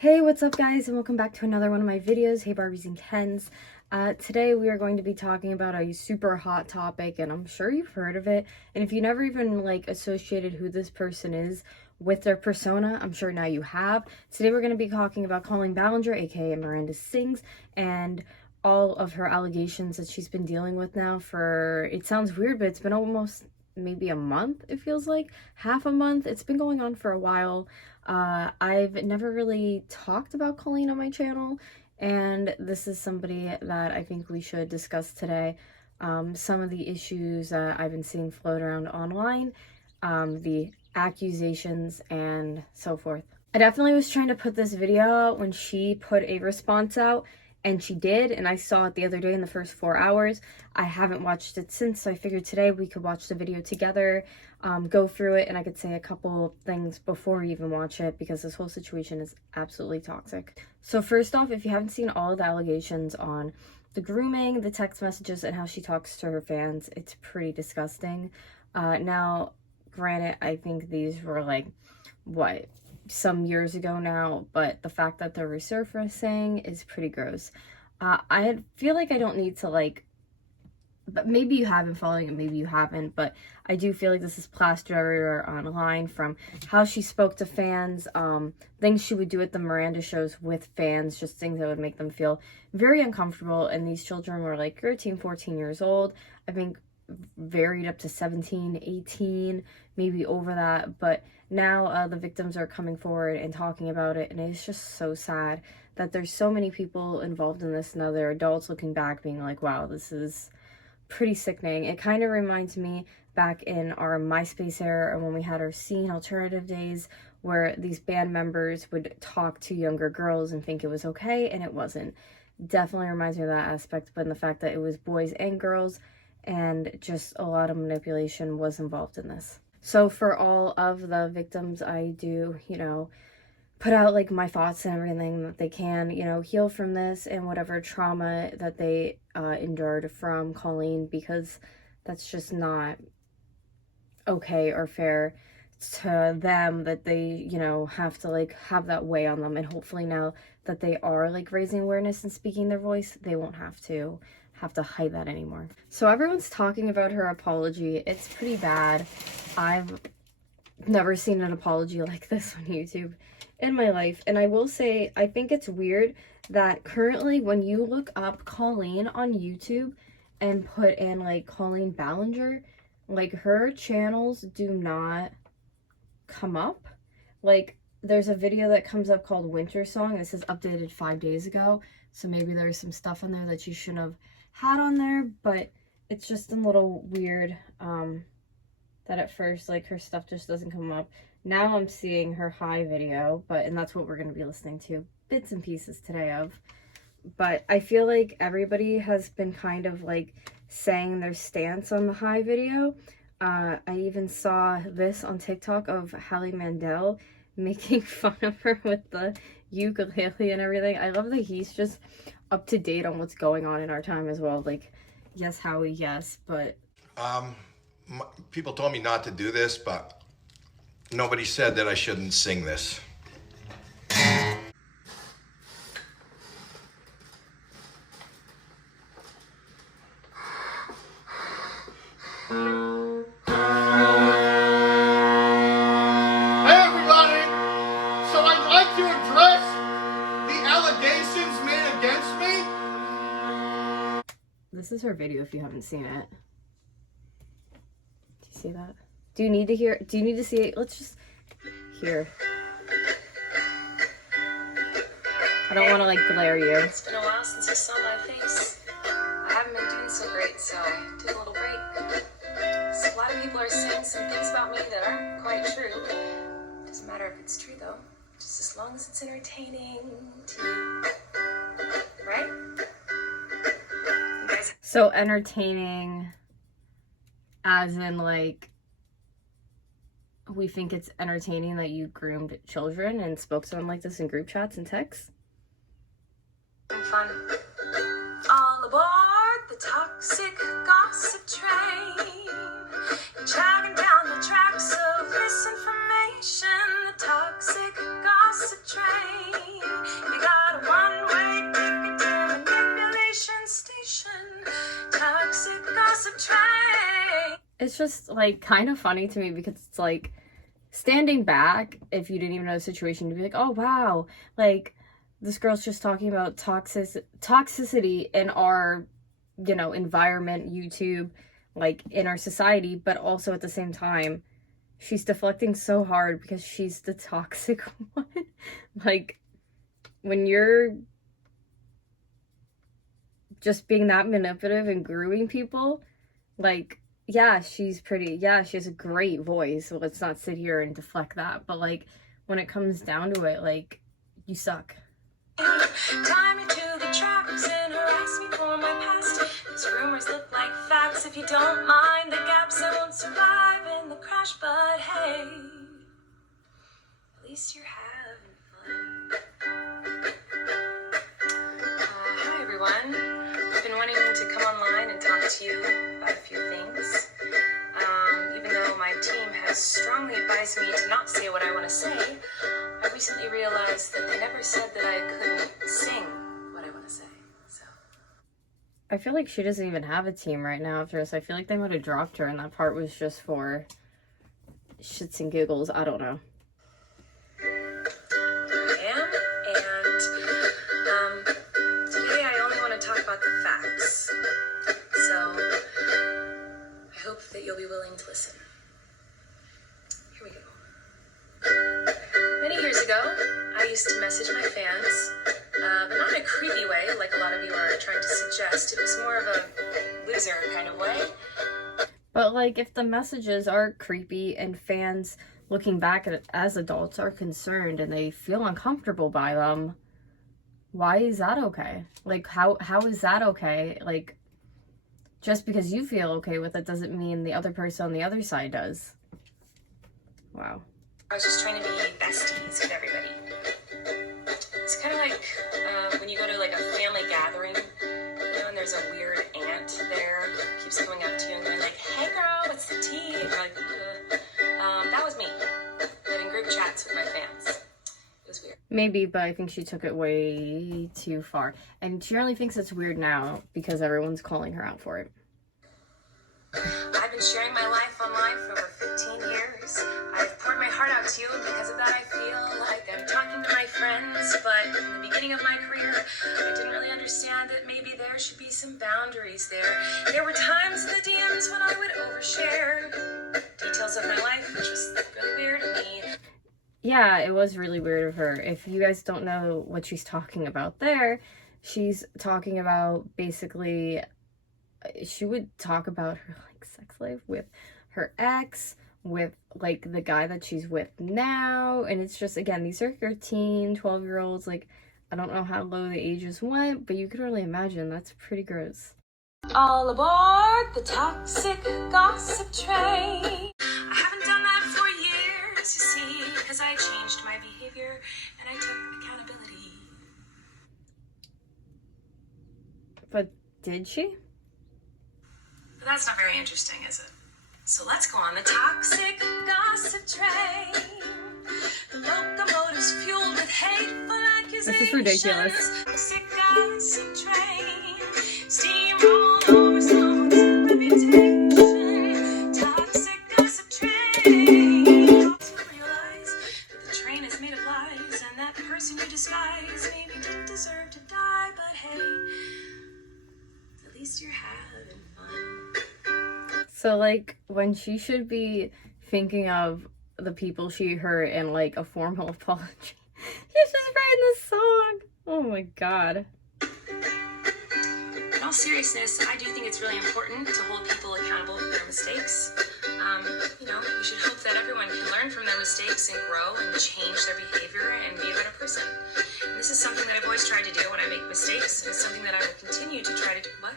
Hey, what's up guys, and welcome back to another one of my videos. Hey Barbies and Kens. Today we are going to be talking about a super hot topic, and I'm sure you've heard of it. And if you never even associated who this person is with their persona, I'm sure now you have. Today we're going to be talking about Colleen Ballinger, aka Miranda Sings, and all of her allegations that she's been dealing with now for, it sounds weird, but it's been almost maybe a month, it feels like. Half a month. It's been going on for a while. I've never really talked about Colleen on my channel, and this is somebody that I think we should discuss today. Some of the issues that I've been seeing float around online, the accusations, and so forth. I definitely was trying to put this video out when she put a response out, and she did, and I saw it the other day in the first 4 hours. I haven't watched it since, so I figured today we could watch the video together, go through it, and I could say a couple things before we even watch it, because this whole situation is absolutely toxic. So first off, if you haven't seen all of the allegations on the grooming, the text messages, and how she talks to her fans, it's pretty disgusting. Now, granted, I think these were some years ago now, but the fact that they're resurfacing is pretty gross. I feel like I don't need to but maybe you have been following it, maybe you haven't, but I do feel like this is plastered everywhere online, from how she spoke to fans, things she would do at the Miranda shows with fans, just things that would make them feel very uncomfortable. And these children were 13, 14 years old. I think varied up to 17, 18, maybe over that. But now the victims are coming forward and talking about it, and it's just so sad that there's so many people involved in this. Now they're adults looking back being like, wow, this is pretty sickening. It kind of reminds me back in our MySpace era, when we had our scene alternative days, where these band members would talk to younger girls and think it was okay, and it wasn't. Definitely reminds me of that aspect, but in the fact that it was boys and girls, and just a lot of manipulation was involved in this. So for all of the victims, I do, put out my thoughts and everything that they can, heal from this and whatever trauma that they endured from Colleen, because that's just not okay or fair to them, that they, have to have that weigh on them. And hopefully now that they are raising awareness and speaking their voice, they won't have to hide that anymore. So everyone's talking about her apology. It's pretty bad. I've never seen an apology like this on YouTube in my life. And I will say, I think it's weird that currently when you look up Colleen on YouTube and put in Colleen Ballinger, her channels do not come up. There's a video that comes up called Winter Song, and it says updated 5 days ago. So maybe there's some stuff on there that you shouldn't have had on there, but it's just a little weird that at first her stuff just doesn't come up. Now I'm seeing her high video, and that's what we're going to be listening to bits and pieces today of. But I feel like everybody has been kind of saying their stance on the high video. I even saw this on TikTok of Hallie Mandel making fun of her with the ukulele and everything. I love that he's just up to date on what's going on in our time as well. Yes, Howie, yes, but people told me not to do this, but nobody said that I shouldn't sing this. This is her video if you haven't seen it. Do you see that? Do you need to hear? Do you need to see it? Let's just hear. I don't want to glare you. It's been a while since you saw my face. I haven't been doing so great, so I took a little break. So a lot of people are saying some things about me that aren't quite true. Doesn't matter if it's true though, just as long as it's entertaining to you. Right? So entertaining as in we think it's entertaining that you groomed children and spoke to them like this in group chats and texts? Fun. All aboard the toxic gossip train. You're driving down the tracks of misinformation. The toxic gossip train. It's just, like, kind of funny to me because it's, like, standing back, if you didn't even know the situation, to be like, oh, wow, like, this girl's just talking about toxicity in our, you know, environment, YouTube, like, in our society, but also at the same time, she's deflecting so hard because she's the toxic one. Like, when you're just being that manipulative and grooming people, like, yeah, she's pretty. Yeah, she has a great voice. So let's not sit here and deflect that. But, like, when it comes down to it, like, you suck. Tie me to the tracks and harass me for my past. These rumors look like facts. If you don't mind the gaps, I won't survive in the crash. But hey, at least you're having fun. Hi everyone. I've been wanting to come online and talk to you about a few things. Even though my team has strongly advised me to not say what I want to say, I recently realized that they never said that I couldn't sing what I want to say. So I feel like she doesn't even have a team right now after this. I feel like they might have dropped her and that part was just for shits and giggles. I don't know. I am, and today I only want to talk about the facts. So I hope that you'll be willing to listen. Here we go. Many years ago, I used to message my fans, but not in a creepy way like a lot of you are trying to suggest. It was more of a loser kind of way. But, like, if the messages are creepy and fans looking back at it as adults are concerned and they feel uncomfortable by them, why is that okay? Like, how is that okay? Like, just because you feel okay with it doesn't mean the other person on the other side does. Wow. I was just trying to be besties with everybody. It's kind of like when you go to like a family gathering, you know, and there's a weird aunt there who keeps coming up to you and going like, "Hey girl, what's the tea?" And you're like, that was me, but in group chats with my fans. It was weird. Maybe, but I think she took it way too far. And she only thinks it's weird now because everyone's calling her out for it. I've been sharing my life online for over 15 years. I've poured my heart out to you, and because of that I feel like I'm talking to my friends, but in the beginning of my career, I didn't really understand that maybe there should be some boundaries there. There were times in the DMs when I would overshare details of my life, which was really weird of me. Yeah, it was really weird of her. If you guys don't know what she's talking about there, she's talking about basically, she would talk about her, like, sex life with her ex, with, like, the guy that she's with now, and it's just, again, these are 13, 12-year-olds, like, I don't know how low the ages went, but you could really imagine, that's pretty gross. All aboard the toxic gossip train. I haven't done that for years, you see, because I changed my behavior and I took accountability. But did she? But that's not very interesting, is it? So let's go on the toxic gossip train. The locomotive's fueled with hateful accusations. This is ridiculous. Toxic gossip train. Steamroll over someone's reputation. Toxic gossip train. Also realize that the train is made of lies, and that person you despise maybe didn't deserve to die, but hey, at least you're having fun. So, like, when she should be thinking of the people she hurt and, like, a formal apology, she's just writing this song. Oh my god. In all seriousness, I do think it's really important to hold people accountable for their mistakes. You know, we should hope that everyone can learn from their mistakes and grow and change their behavior and be a better person. And this is something that I've always tried to do when I make mistakes, and it's something that I will continue to try to do. What?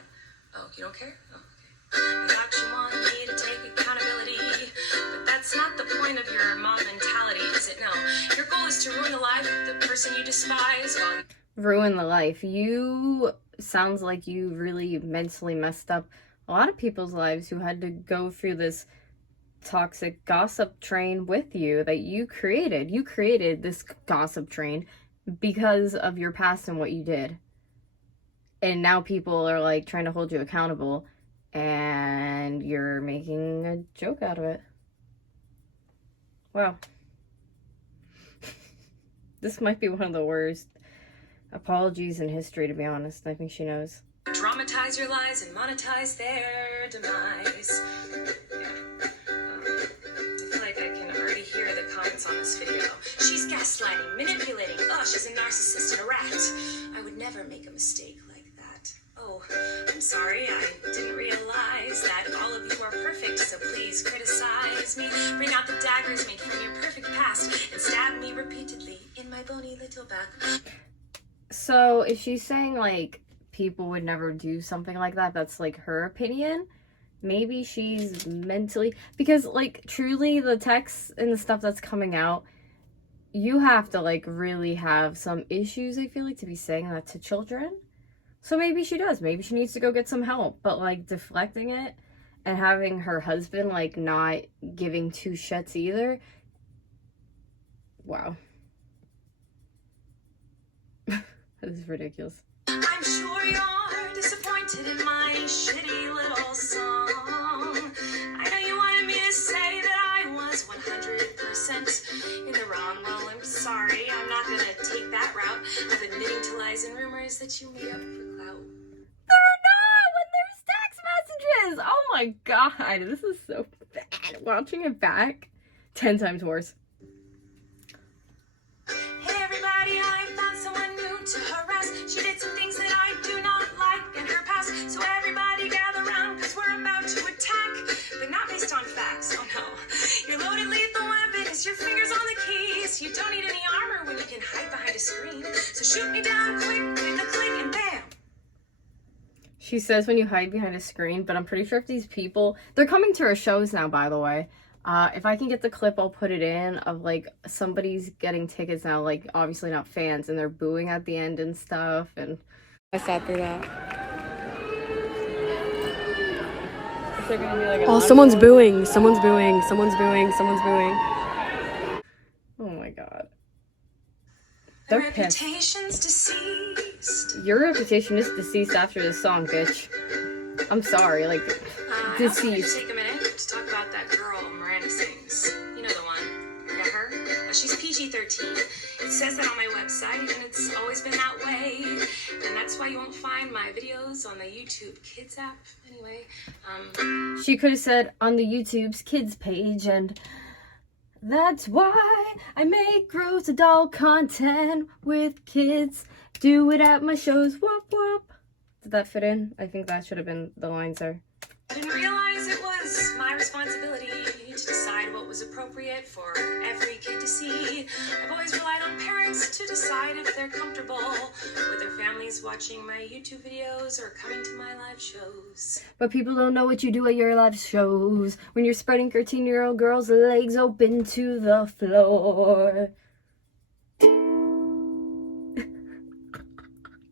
Oh, you don't care? Oh, okay. I thought you wanted me to take accountability, but that's not the point of your mob mentality, is it? No. Your goal is to ruin the life of the person you despise while you... Ruin the life. You sounds like you really mentally messed up a lot of people's lives who had to go through this toxic gossip train with you that you created. You created this gossip train because of your past and what you did. And now people are, like, trying to hold you accountable. and you're making a joke out of it. Wow. This might be one of the worst apologies in history, to be honest. I think she knows. Dramatize your lies and monetize their demise. Yeah. I feel like I can already hear the comments on this video. She's gaslighting, manipulating. Oh, she's a narcissist and a rat. I would never make a mistake like that. Oh, I'm sorry. I didn't realize that all of you are perfect, so please criticize me. Bring out the daggers made from your perfect past and stab me repeatedly in my bony little back. So if she's saying, like, people would never do something like that, that's, like, her opinion, maybe she's mentally... Because, like, truly, the texts and the stuff that's coming out, you have to, like, really have some issues, I feel like, to be saying that to children. So maybe she does. Maybe she needs to go get some help. But, like, deflecting it and having her husband, like, not giving two shits either... Wow. This is ridiculous. I'm sure you're disappointed in my shitty little song. I know you wanted me to say that I was 100% in the wrong. Well, I'm sorry. I'm not going to take that route of admitting to lies and rumors that you made up for clout. They're not when there's text messages! Oh my god, this is so bad. Watching it back, 10 times worse. Hey everybody, I found someone new to harass. She did some things that I do not like in her past. So everybody gather around, cause we're about to attack. But not based on facts, oh no. Your loaded lethal weapon is your fingers on the keys. You don't need any armor when you can hide behind a screen. So shoot me down quick with a click and bam. She says when you hide behind a screen, but I'm pretty sure if these people... They're coming to her shows now, by the way. If I can get the clip, I'll put it in of, like, somebody's getting tickets now, like, obviously not fans, and they're booing at the end and stuff, and... I sat through that. Is there gonna be, like, oh, someone's booing, someone's booing, someone's booing, someone's booing. Oh my god. The They're pissed. reputation's deceased. Your reputation is deceased after this song, bitch. I'm sorry, like, I also wanted to deceased. take a minute to talk about that girl Miranda sings. You know the one. Yeah, her. She's PG-13. It says that on my website, and it's always been that way. And that's why you won't find my videos on the YouTube Kids app. Anyway, She could have said on the YouTube's kids page, and that's why I make gross adult content with kids. Do it at my shows, whoop whoop. Did that fit in? I think that should have been the lines there. I didn't realize it was my responsibility to decide what was appropriate for every kid to see. I've always relied on parents to decide if they're comfortable with their families watching my YouTube videos or coming to my live shows. But people don't know what you do at your live shows when you're spreading 13-year-old girls' legs open to the floor.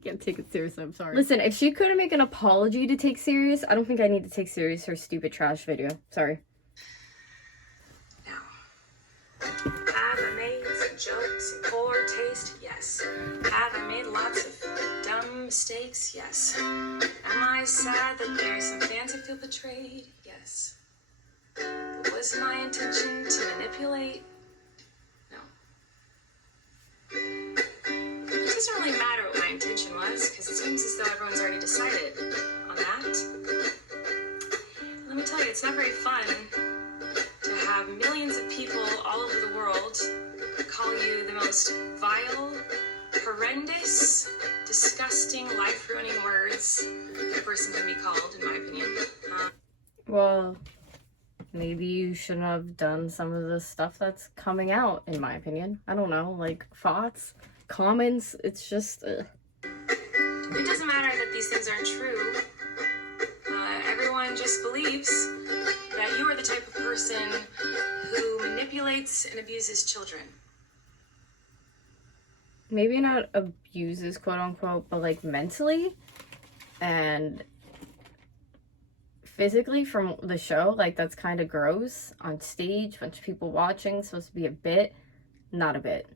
Can't take it seriously, I'm sorry. Listen, if she couldn't make an apology to take serious, I don't think I need to take serious her stupid trash video. Sorry. Now, have I made some jokes in poor taste? Yes. Have I made lots of dumb mistakes? Yes. Am I sad that there's some fans who feel betrayed? Yes. But was my intention to manipulate? No. It doesn't really matter what my intention was, because it seems as though everyone's already decided on that. Let me tell you, it's not very fun to have millions of people all over the world call you the most vile, horrendous, disgusting, life-ruining words a person can be called, in my opinion. Well, maybe you shouldn't have done some of the stuff that's coming out, in my opinion. I don't know, like thoughts, comments, it's just... It doesn't matter that these things aren't true. Everyone just believes that you are the type of person who manipulates and abuses children. Maybe not abuses, quote unquote, but like mentally and physically from the show. Like, that's kind of gross. On stage, bunch of people watching, supposed to be a bit, not a bit.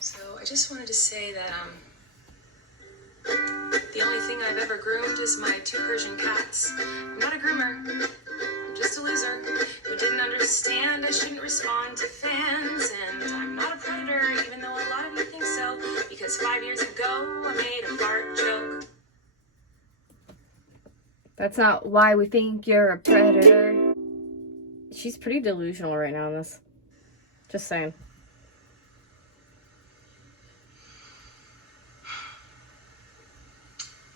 So I just wanted to say that The only thing I've ever groomed is my 2 Persian cats. I'm not a groomer. I'm just a loser who didn't understand I shouldn't respond to fans. And I'm not a predator, even though a lot of you think so, because 5 years ago I made a fart joke. That's not why we think you're a predator. She's pretty delusional right now in this. Just saying.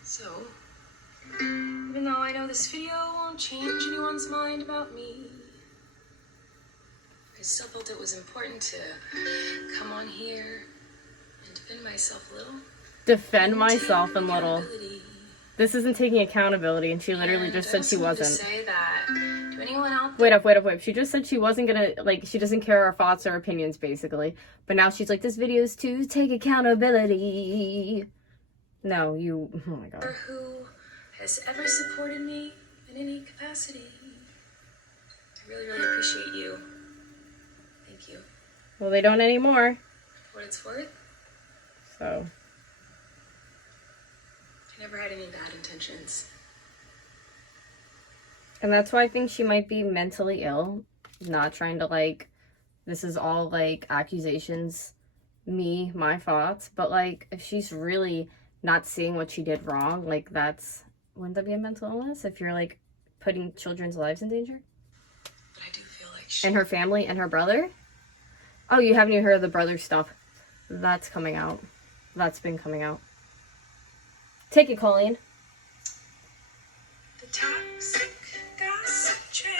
So, even though I know this video won't change anyone's mind about me, I still felt it was important to come on here and defend myself a little. Defend myself a little. This isn't taking accountability, and she literally just said she wasn't. Say that to anyone out Wait up. She just said she wasn't gonna, like, she doesn't care our thoughts or opinions, basically. But now she's like, this video is to take accountability. No, you, oh my god. Who has ever supported me in any capacity. I really, really appreciate you. Thank you. Well, they don't anymore. For what it's worth, So. I never had any bad intentions. And that's why I think she might be mentally ill. Not trying to, like, this is all, like, accusations. Me, my thoughts. But, like, if she's really not seeing what she did wrong, like, that's, wouldn't that be a mental illness? If you're, like, putting children's lives in danger? But I do feel like she... And her family and her brother? Oh, you haven't even heard of the brother stuff. That's coming out. That's been coming out. Take it, Colleen. The toxic gossip train,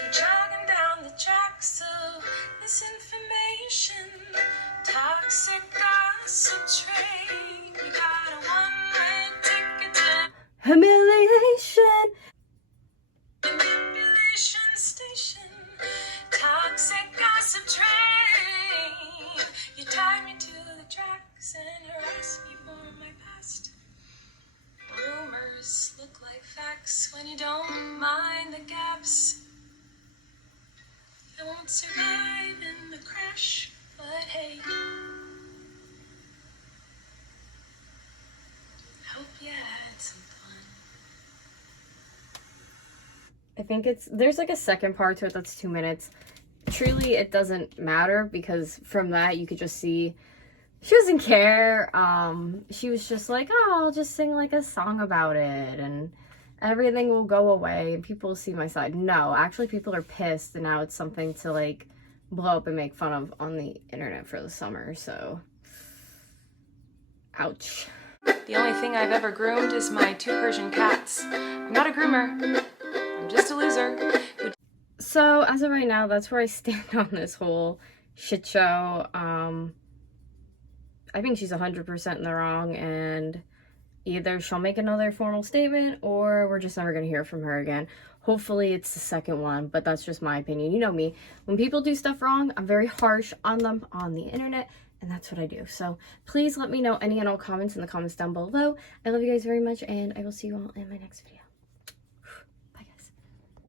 you're jogging down the tracks of misinformation. Toxic gossip train, you got a one-way ticket to Humiliation. manipulation station. Toxic gossip train, you tied me to the tracks and harassed me for my past. Rumors look like facts when you don't mind the gaps. I won't survive in the crash, but hey, hope you had some fun. I think there's like a second part to it that's 2 minutes. Truly, it doesn't matter because from that you could just see she doesn't care. She was just like, oh, I'll just sing like a song about it and everything will go away and people will see my side. No, actually people are pissed and now it's something to like blow up and make fun of on the internet for the summer, so ouch. The only thing I've ever groomed is my 2 Persian cats. I'm not a groomer. I'm just a loser. So as of right now, that's where I stand on this whole shit show. I think she's 100% in the wrong, and either she'll make another formal statement or we're just never going to hear from her again. Hopefully it's the second one, but that's just my opinion. You know me. When people do stuff wrong, I'm very harsh on them on the internet, and that's what I do. So please let me know any and all comments in the comments down below. I love you guys very much, and I will see you all in my next video.